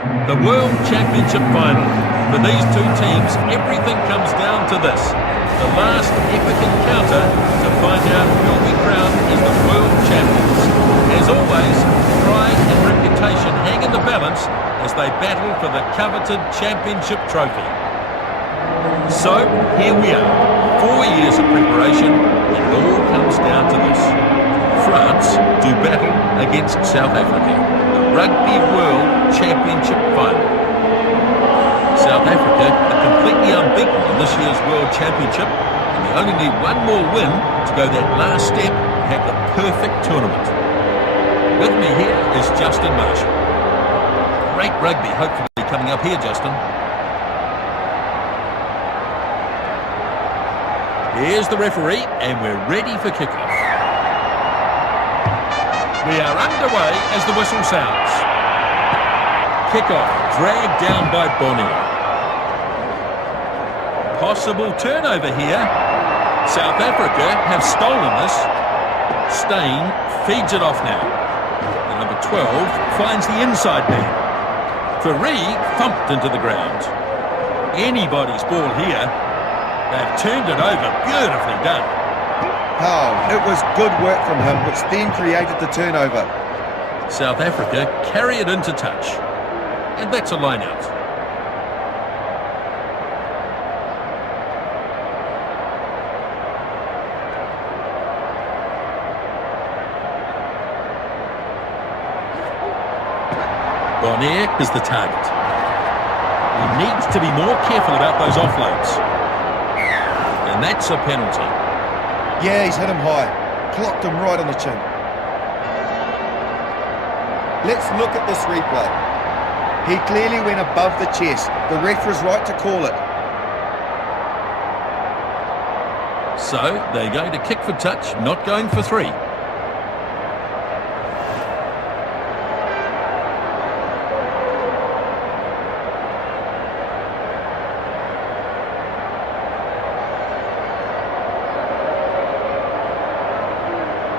The World Championship final. For these two teams, everything comes down to this. The last epic encounter to find out who will be crowned as the world champions. As always, pride and reputation hang in the balance as they battle for the coveted championship trophy. So, here we are. 4 years of preparation, and it all comes down to this. France do battle against South Africa. The Rugby World Championship final. South Africa are completely unbeaten in this year's World Championship, and they only need one more win to go that last step and have the perfect tournament. With me here is Justin Marshall. Great rugby hopefully coming up here, Justin. Here's the referee, and we're ready for kickoff. We are underway as the whistle sounds. Kickoff dragged down by Bonnier. Possible turnover here. South Africa have stolen this. Steyn feeds it off now. The number 12 finds the inside man. Fourie thumped into the ground. Anybody's ball here. They've turned it over. Beautifully done. Oh, it was good work from him, which then created the turnover. South Africa carry it into touch. And that's a line out. Bonnier is the target. He needs to be more careful about those offloads. And that's a penalty. Yeah, he's hit him high. Clocked him right on the chin. Let's look at this replay. He clearly went above the chest. The ref was right to call it. So, they're going to kick for touch, not going for three.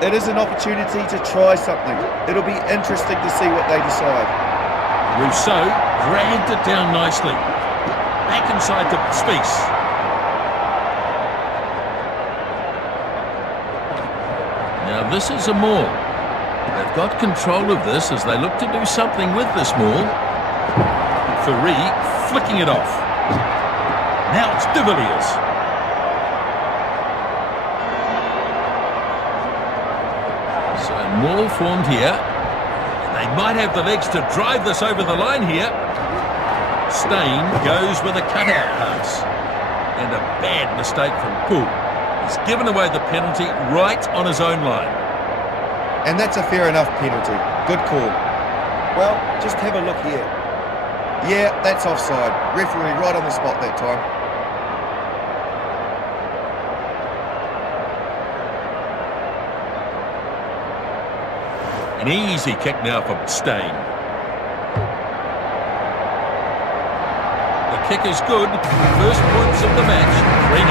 It is an opportunity to try something. It'll be interesting to see what they decide. Rousseau dragged it down nicely. Back inside to Spies. Now this is a maul. They've got control of this as they look to do something with this maul. Fourie flicking it off. Now it's De Villiers. Maul formed here. They might have the legs to drive this over the line here. Steyn goes with a cutout pass. And a bad mistake from Poole. He's given away the penalty right on his own line. And that's a fair enough penalty. Good call. Well, just have a look here. Yeah, that's offside. Referee right on the spot that time. An easy kick now for Steyn. The kick is good. First points of the match, 3-0.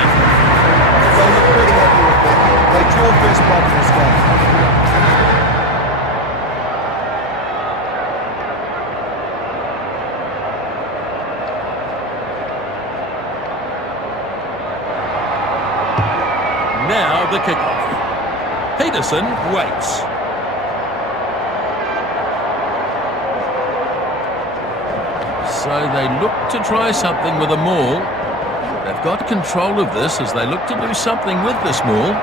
They look pretty happy with that. They draw first blood in this game. Now the kickoff. Peterson waits. So they look to try something with a maul. They've got control of this as they look to do something with this maul.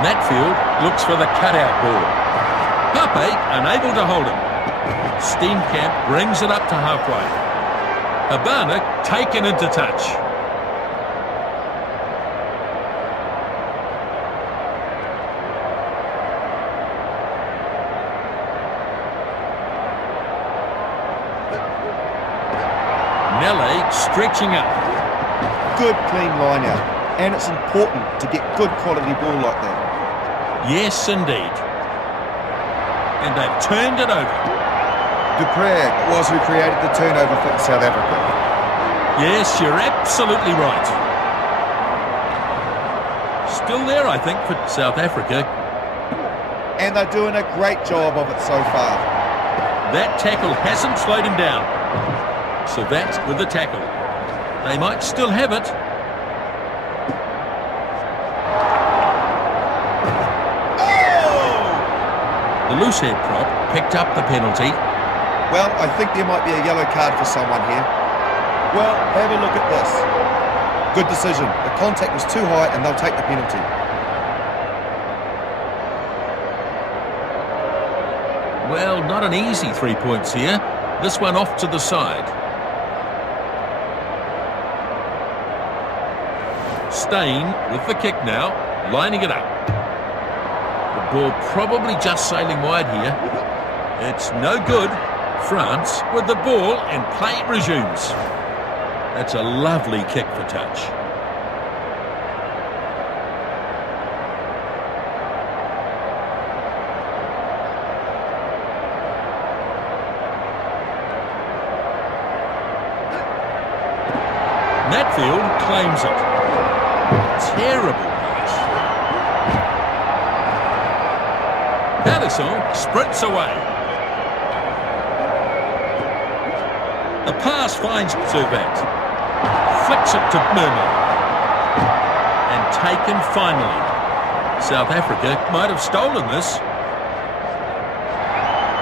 Matfield looks for the cutout ball. Pape unable to hold him. Steenkamp brings it up to halfway. Habana taken into touch. Nelle stretching up. Good clean line out. And it's important to get good quality ball like that. Yes, indeed. And they've turned it over. Dupre was who created the turnover for South Africa. Yes, you're absolutely right. Still there, I think, for South Africa. And they're doing a great job of it so far. That tackle hasn't slowed him down. So that's with the tackle. They might still have it. Oh! The loose head prop picked up the penalty. Well, I think there might be a yellow card for someone here. Well, have a look at this. Good decision. The contact was too high and they'll take the penalty. Well, not an easy 3 points here. This one off to the side. Stain with the kick now, lining it up. The ball probably just sailing wide here. It's no good. France with the ball and play resumes. That's a lovely kick for touch. Natfield claims it. Terrible pass. Patterson sprints away. The pass finds Servat. Flicks it to Murmur. And taken finally. South Africa might have stolen this.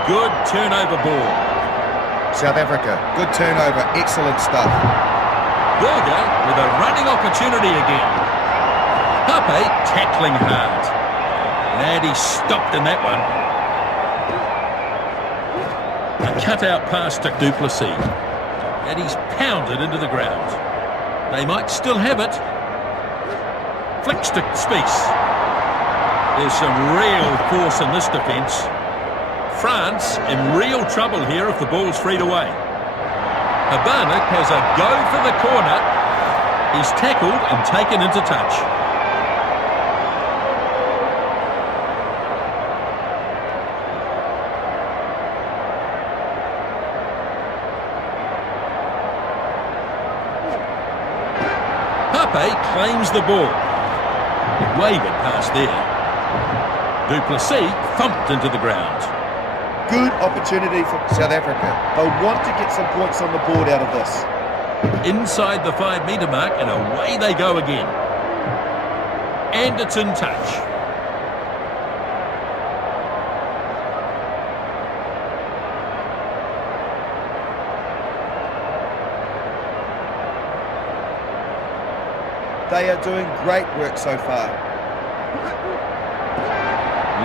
Good turnover ball. South Africa, good turnover, excellent stuff. Berger with a running opportunity again. Pape tackling hard. And he stopped in that one. A cut-out pass to Duplessis. And he's pounded into the ground. They might still have it. Flicks to Spies. There's some real force in this defence. France in real trouble here if the ball's freed away. Habanek has a go for the corner. He's tackled and taken into touch. Pape claims the ball. Wavered past there. Duplessis thumped into the ground. Good opportunity for South Africa. They'll want to get some points on the board out of this. Inside the 5 metre mark and away they go again. And it's in touch. They are doing great work so far.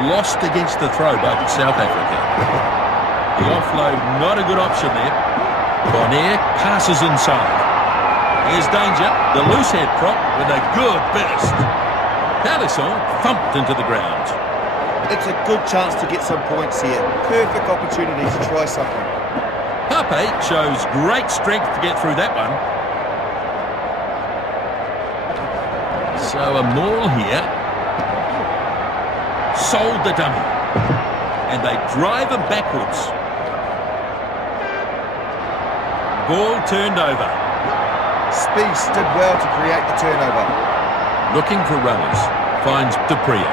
Lost against the throw by South Africa. The offload, not a good option there. Bonaire passes inside. Here's danger. The loose head prop with a good burst. Palisson thumped into the ground. It's a good chance to get some points here. Perfect opportunity to try something. Pape shows great strength to get through that one. So a maul here. Sold the dummy. And they drive him backwards. Ball turned over. Spies did well to create the turnover. Looking for runners. Finds Dupria.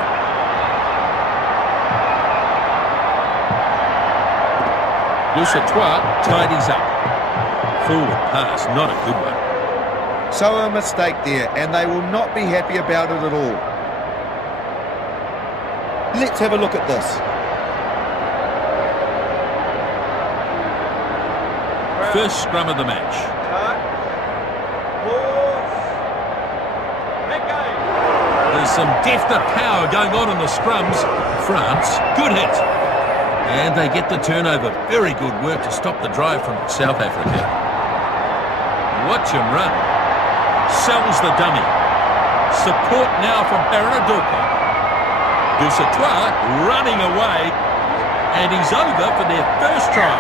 Dusatois tidies up. Forward pass, not a good one. So a mistake there, and they will not be happy about it at all. Let's have a look at this. First scrum of the match. There's some definite power going on in the scrums. France, good hit. And they get the turnover. Very good work to stop the drive from South Africa. Watch him run. Sells the dummy. Support now from Paranadorpa. Dusatois running away. And he's over for their first try.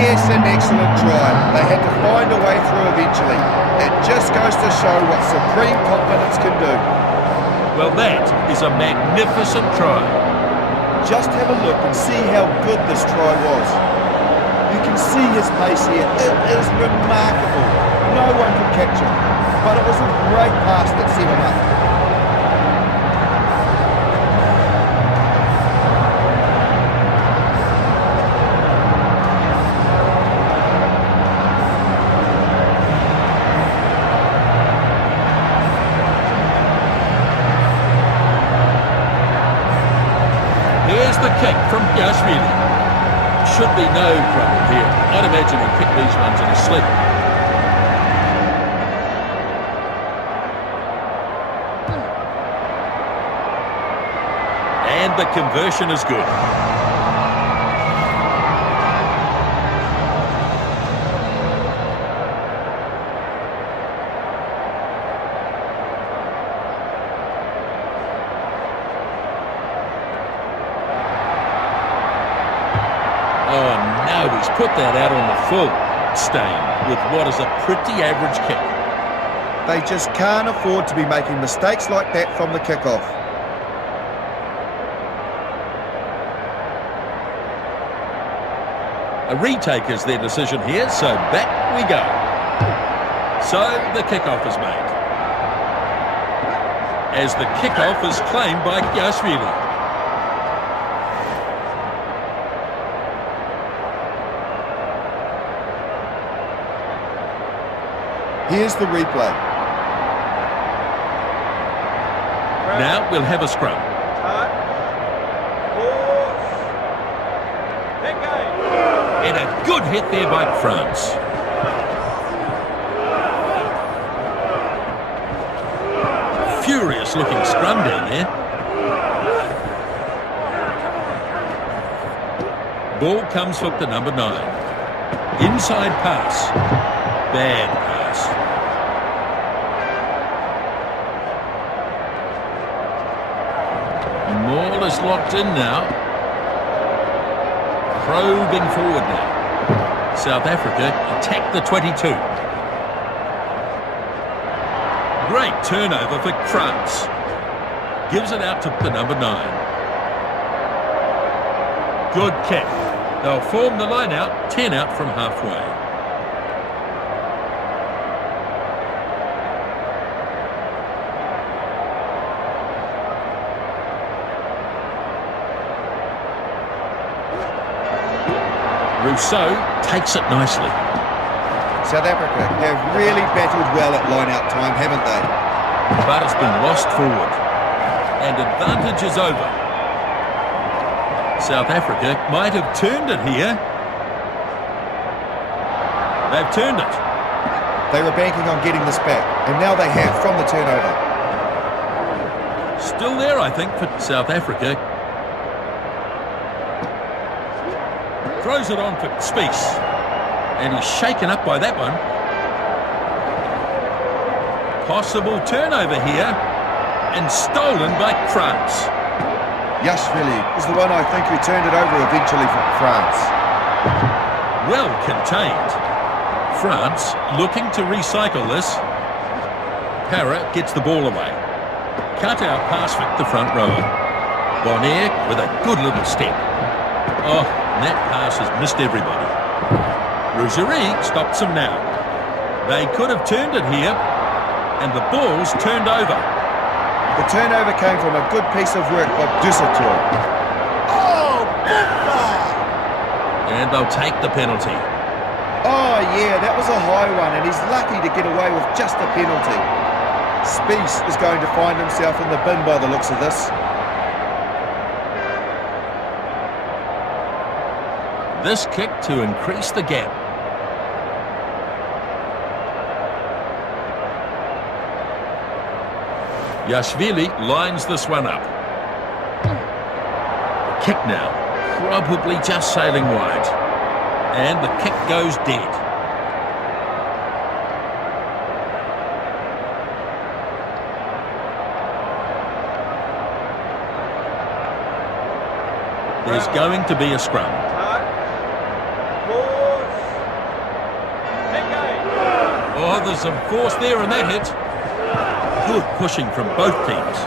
Yes, an excellent try. They had to find a way through eventually. It just goes to show what supreme confidence can do. Well, that is a magnificent try. Just have a look and see how good this try was. You can see his pace here. It is remarkable. No one could catch him. But it was a great pass that set him up. Should be no problem here. I'd imagine he'll pick these ones in his sleep. And the conversion is good. Oh no, he's put that out on the full, staying with what is a pretty average kick. They just can't afford to be making mistakes like that from the kickoff. A retake is their decision here, so back we go. So the kickoff is made. As the kickoff is claimed by Yashvili. Here's the replay. Now we'll have a scrum. And a good hit there by France. Furious looking scrum down there. Ball comes for the number 9. Inside pass. Bad pass. Maul is locked in now. Probing forward now. South Africa attack the 22. Great turnover for France. Gives it out to the number 9. Good kick. They'll form the line out, 10 out from halfway. Rousseau takes it nicely. South Africa have really battled well at line-out time, haven't they? But it's been lost forward. And advantage is over. South Africa might have turned it here. They've turned it. They were banking on getting this back, and now they have from the turnover. Still there, I think, for South Africa. Throws it on for Spies. And he's shaken up by that one. Possible turnover here. And stolen by France. Yashvili is the one I think who turned it over eventually for France. Well contained. France looking to recycle this. Para gets the ball away. Cut out pass for the front rower. Bonaire with a good little step. Oh, that pass has missed everybody. Rougerie stops him now. They could have turned it here, and the ball's turned over. The turnover came from a good piece of work by Dussator. Oh, and they'll take the penalty. Oh, yeah, that was a high one, and he's lucky to get away with just a penalty. Spies is going to find himself in the bin by the looks of this. This kick to increase the gap. Yashvili lines this one up. Kick now, probably just sailing wide. And the kick goes dead. There's going to be a scrum. Oh, there's some force there in that hit. Good pushing from both teams.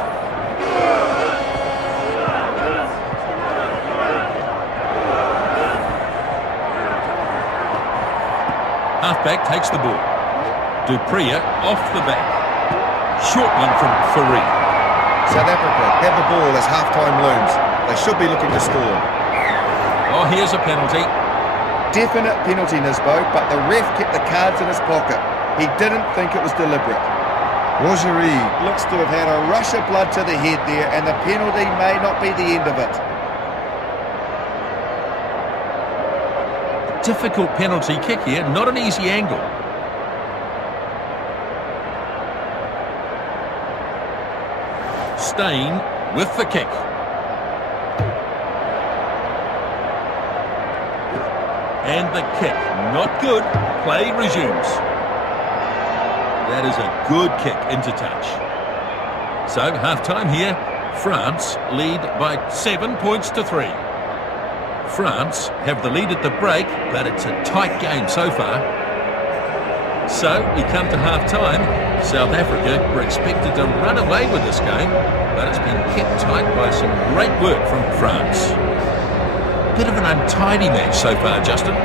Halfback takes the ball. Dupria off the back. Short one from Farid. South Africa have the ball as half-time looms. They should be looking to score. Oh, here's a penalty. Definite penalty, Nisbo, but the ref kept the cards in his pocket. He didn't think it was deliberate. Rougerie looks to have had a rush of blood to the head there, and the penalty may not be the end of it. difficult penalty kick here, not an easy angle. Stein with the kick. And the kick, not good. Play resumes. That is a good kick into touch. So, half-time here. France lead by 7 points to 3. France have the lead at the break, but it's a tight game so far. So, we come to half-time. South Africa were expected to run away with this game, but it's been kept tight by some great work from France. Bit of an untidy match so far, Justin.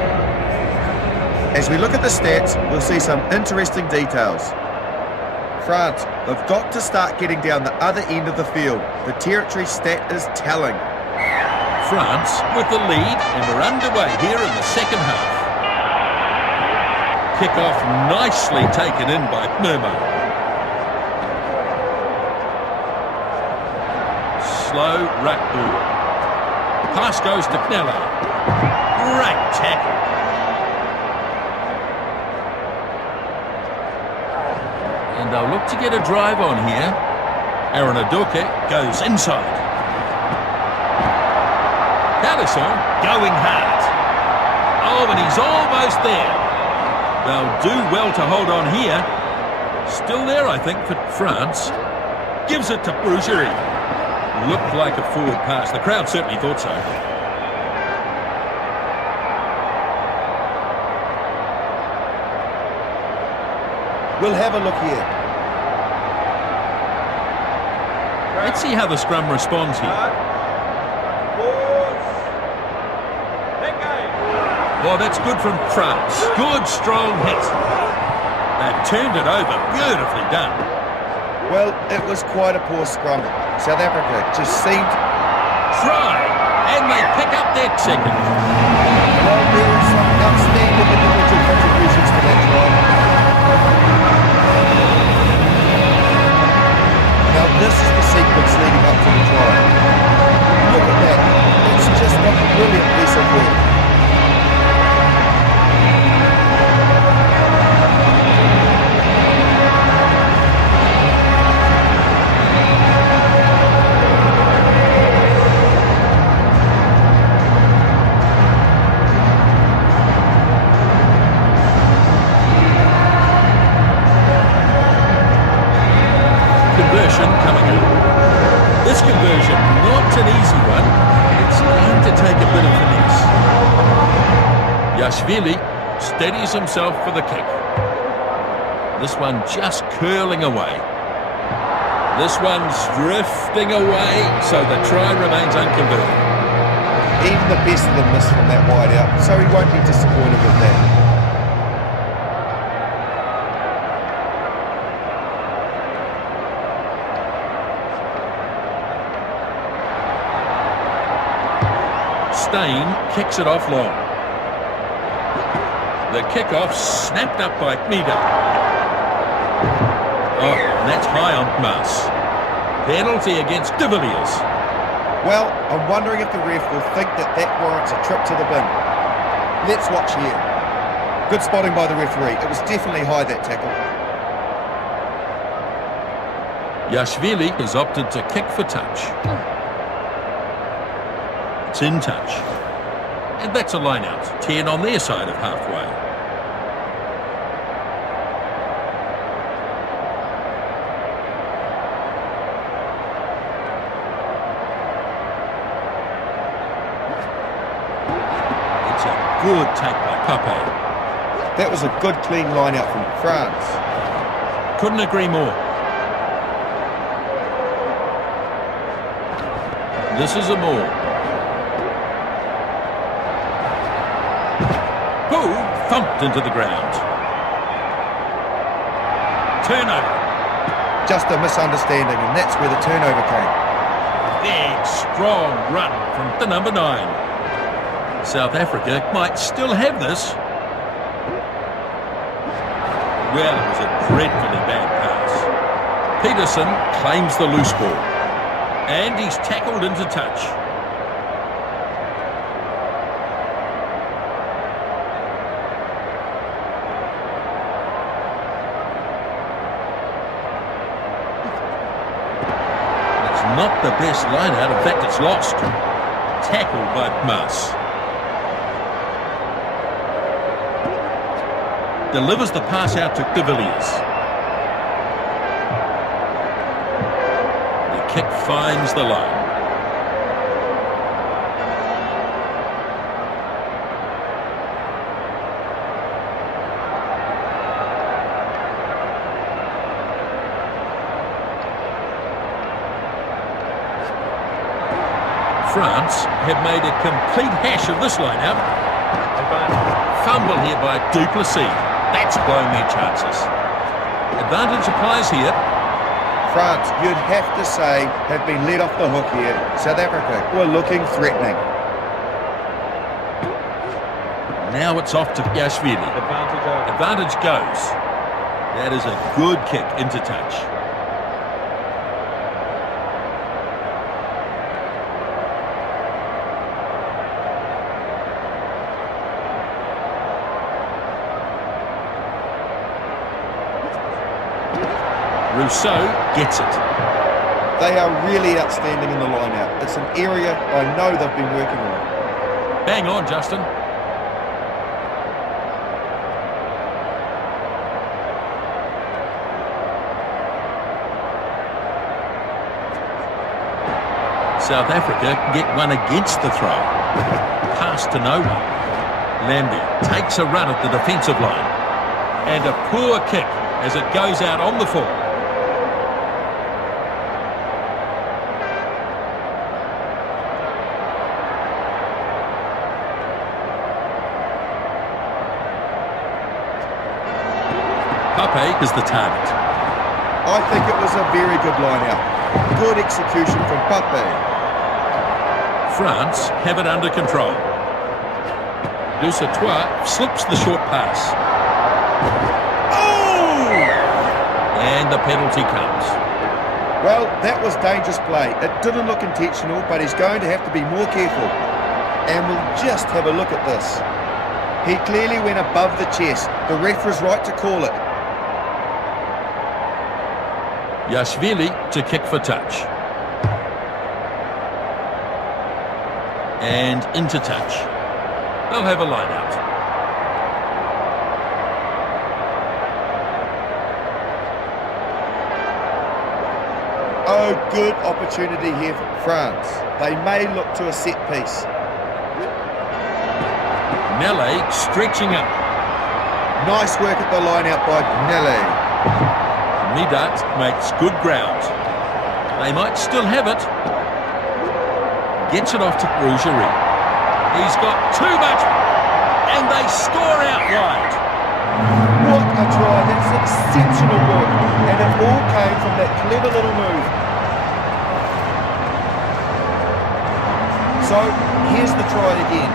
As we look at the stats, we'll see some interesting details. France, they've got to start getting down the other end of the field. The territory stat is telling. France with the lead, and we're underway here in the second half. Kick-off nicely taken in by Pneumo. Slow ruck ball. Pass goes to Knella. Great tackle. And they'll look to get a drive on here. Aaron Adoke goes inside. Callison going hard. Oh, and he's almost there. They'll do well to hold on here. Still there, I think, for France. Gives it to Brugerie. Looked like a forward pass. The crowd certainly thought so. We'll have a look here. Let's see how the scrum responds here. Oh, that's good from France. Good, strong hit. They've turned it over. Beautifully done. Well, it was quite a poor scrum. South Africa just seemed... Try, and they pick up their second. Well, there were some outstanding individual contributions to that try. Now, this is the sequence leading up to the try. Look at that. It's just a brilliant piece of work. Coming up. This conversion, not an easy one. It's going to take a bit of finesse. Yashvili steadies himself for the kick. This one just curling away. This one's drifting away, so the try remains unconverted. Even the best of them missed from that wide out, so he won't be disappointed with that. Stein kicks it off long. The kickoff snapped up by Mida. Oh, and that's high on Mas. Penalty against De Villiers. Well, I'm wondering if the ref will think that warrants a trip to the bin. Let's watch here. Good spotting by the referee. It was definitely high, that tackle. Yashvili has opted to kick for touch. It's in touch. And that's a line out. 10 on their side of halfway. It's a good take by Pape. That was a good clean line out from France. Couldn't agree more. This is a maul. Thumped into the ground. Turnover. Just a misunderstanding, and that's where the turnover came. Big, strong run from the number 9. South Africa might still have this. Well, it was a dreadfully bad pass. Peterson claims the loose ball. And he's tackled into touch. Not the best line out. In fact, it's lost. Tackled by Mas. Delivers the pass out to De Villiers. The kick finds the line. France have made a complete hash of this line-out. Fumble here by Duplessis. That's blown their chances. Advantage applies here. France, you'd have to say, have been let off the hook here. South Africa were looking threatening. Now it's off to Yashvili. Advantage goes. That is a good kick into touch. Rousseau gets it. They are really outstanding in the line-out. It's an area I know they've been working on. Bang on, Justin. South Africa get one against the throw. Pass to no one. Lambert takes a run at the defensive line. And a poor kick as it goes out on the full. Pape is the target. I think it was a very good line-out. Good execution from Pape. France have it under control. Dusatois slips the short pass. Oh! And the penalty comes. Well, that was dangerous play. It didn't look intentional, but he's going to have to be more careful. And we'll just have a look at this. He clearly went above the chest. The ref was right to call it. Yashvili to kick for touch. And into touch. They'll have a line out. Oh, good opportunity here for France. They may look to a set piece. Nele stretching up. Nice work at the line out by Nele. Midat makes good ground. They might still have it. Gets it off to Rougerie. He's got too much. And they score outright. What a try. That's exceptional work. And it all came from that clever little move. So, here's the try again.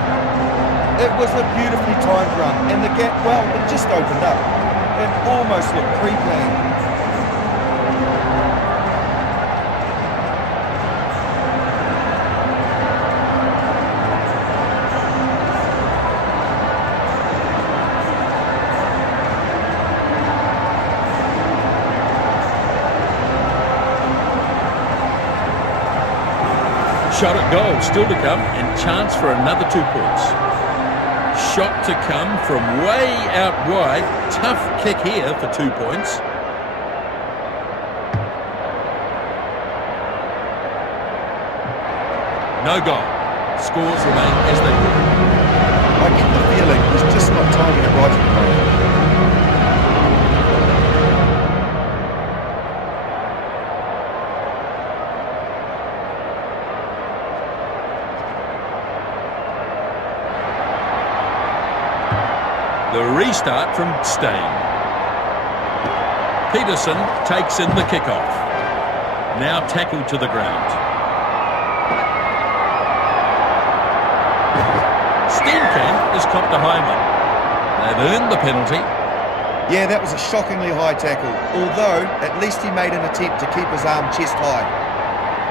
It was a beautifully timed run. And the gap, well, it just opened up. It almost looked pre-planned. Shot at goal still to come and chance for another 2 points. Shot to come from way out wide. Tough kick here for 2 points. No goal. Scores remain as they were. I get the feeling he's just not timing it right at the moment. The restart from Steyn. Peterson takes in the kickoff. Now tackled to the ground. Steenkamp has copped a high one. They've earned the penalty. Yeah, that was a shockingly high tackle, although at least he made an attempt to keep his arm chest high.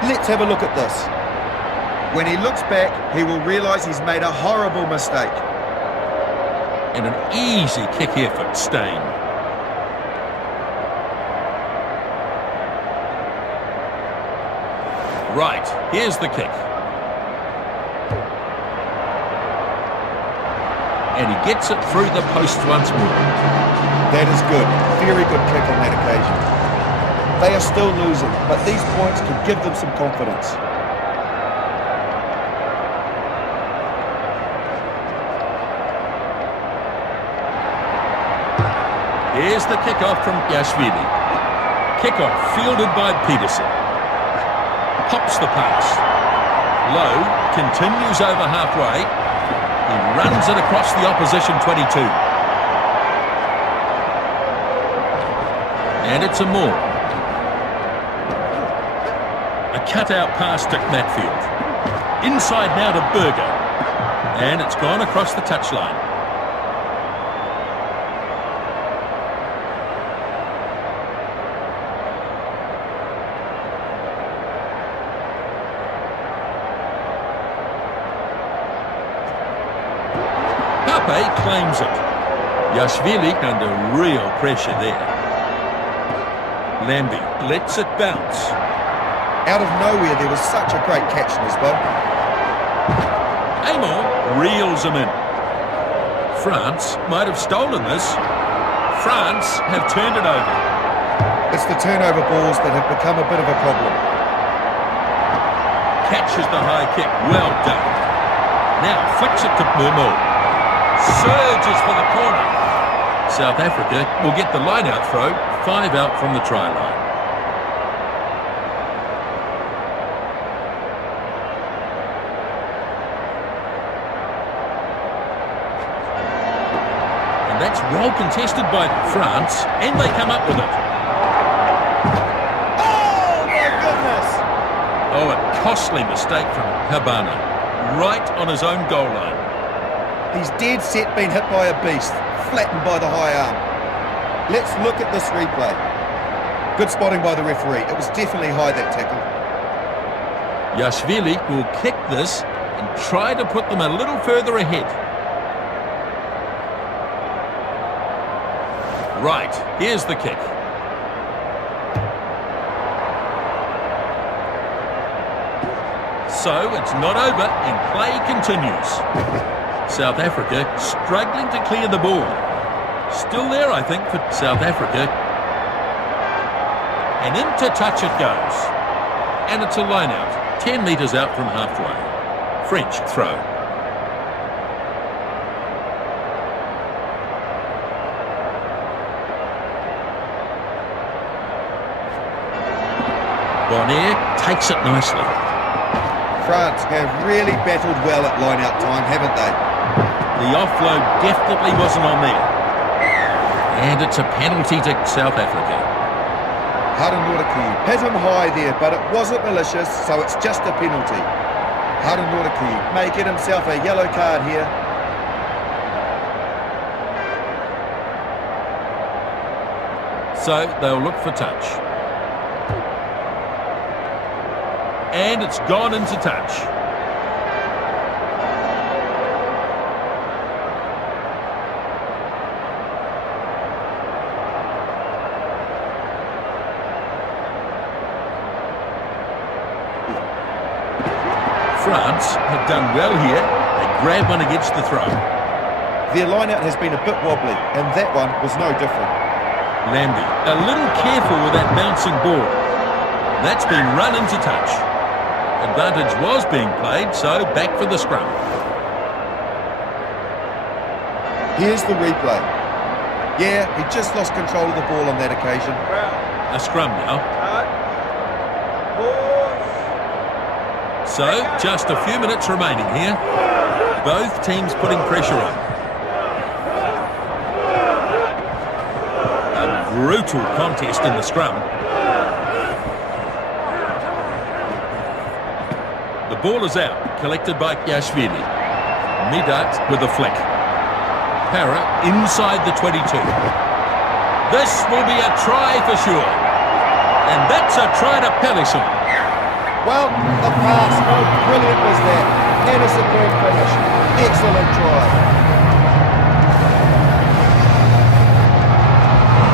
Let's have a look at this. When he looks back, he will realise he's made a horrible mistake. And an easy kick here for Steyn. Right, here's the kick. And he gets it through the post once more. That is good. Very good kick on that occasion. They are still losing, but these points can give them some confidence. Here's the kickoff from Yashvili. Kickoff fielded by Peterson. Pops the pass. Low continues over halfway. He runs it across the opposition 22. And it's a more. A cutout pass to Matfield. Inside now to Berger. And it's gone across the touchline. Claims it. Yashvili under real pressure there. Lambie lets it bounce. Out of nowhere, there was such a great catch in his bowl. Amor reels him in. France might have stolen this. France have turned it over. It's the turnover balls that have become a bit of a problem. Catches the high kick. Well done. Now flicks it to Momo. Surges for the corner. South Africa will get the line-out throw, 5 out from the try line. And that's well contested by France, and they come up with it. Oh, my goodness! Oh, a costly mistake from Habana, right on his own goal line. He's dead set being hit by a beast, flattened by the high arm. Let's look at this replay. Good spotting by the referee. It was definitely high, that tackle. Yashvili will kick this and try to put them a little further ahead. Right, here's the kick. So it's not over and play continues. South Africa struggling to clear the ball. Still there, I think, for South Africa. And into touch it goes. And it's a line-out, 10 metres out from halfway. French throw. Bonaire takes it nicely. France have really battled well at line-out time, haven't they? The offload definitely wasn't on there. And it's a penalty to South Africa. Haranuraki hit him high there, but it wasn't malicious, so it's just a penalty. Haranuraki may get himself a yellow card here. So they'll look for touch. And it's gone into touch. France have done well here. They grab one against the throw. Their line-out has been a bit wobbly, and that one was no different. Lambie, a little careful with that bouncing ball. That's been run into touch. Advantage was being played, so back for the scrum. Here's the replay. Yeah, he just lost control of the ball on that occasion. A scrum now. So, just a few minutes remaining here. Both teams putting pressure on. A brutal contest in the scrum. The ball is out, collected by Yashvili. Midat with a flick. Para inside the 22. This will be a try for sure. And that's a try to Pelisson. Well, the pass, how brilliant was that? And a superb finish. Excellent try.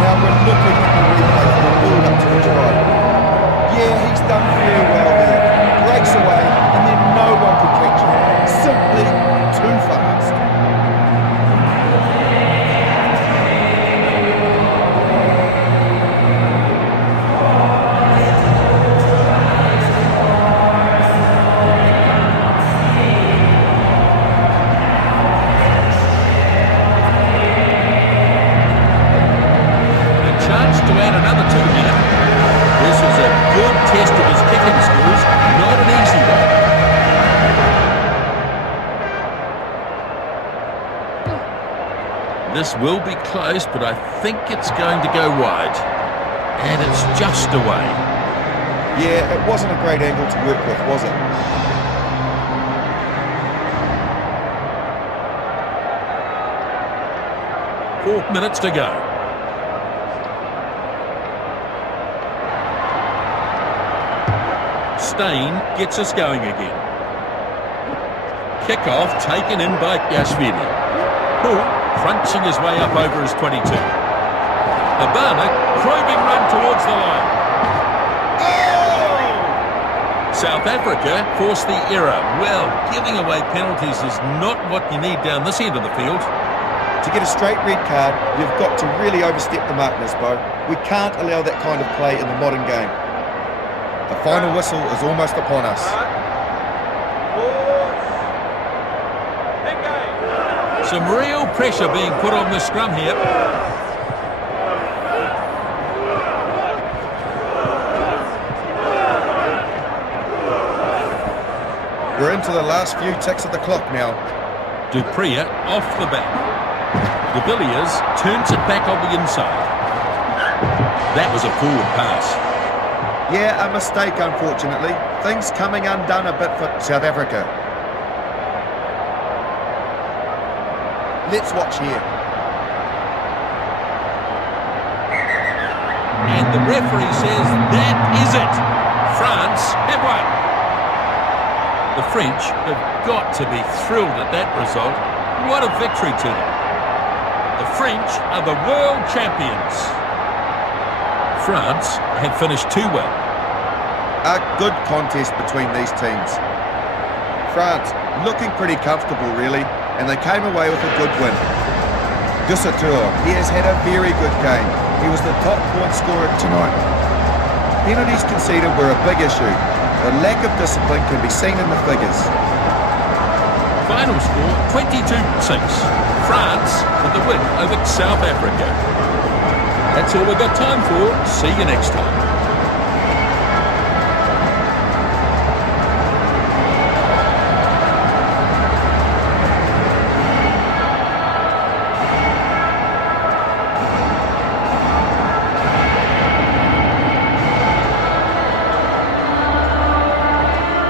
Now we're looking at the replay for the build-up to the try. Yeah, he's done very well there. This will be close, but I think it's going to go wide. And it's just away. Yeah, it wasn't a great angle to work with, was it? Four minutes to go. Stain gets us going again. Kick-off taken in by Yashvili. Paul crunching his way up over his 22. Abana probing run towards the line. Oh! South Africa forced the error. Well, giving away penalties is not what you need down this end of the field. To get a straight red card, you've got to really overstep the mark, Nisbo. We can't allow that kind of play in the modern game. The final whistle is almost upon us. Some real pressure being put on the scrum here. We're into the last few ticks of the clock now. Dupria off the back. De Villiers turns it back on the inside. That was a forward pass. Yeah, a mistake, unfortunately. Things coming undone a bit for South Africa. Let's watch here. And the referee says that is it. France have won. The French have got to be thrilled at that result. What a victory to them. The French are the world champions. France have finished 2 well. A good contest between these teams. France looking pretty comfortable, really, and they came away with a good win. Dussatour, he has had a very good game. He was the top point scorer tonight. Penalties conceded were a big issue. The lack of discipline can be seen in the figures. Final score 22-6. France with the win over South Africa. That's all we've got time for. See you next time.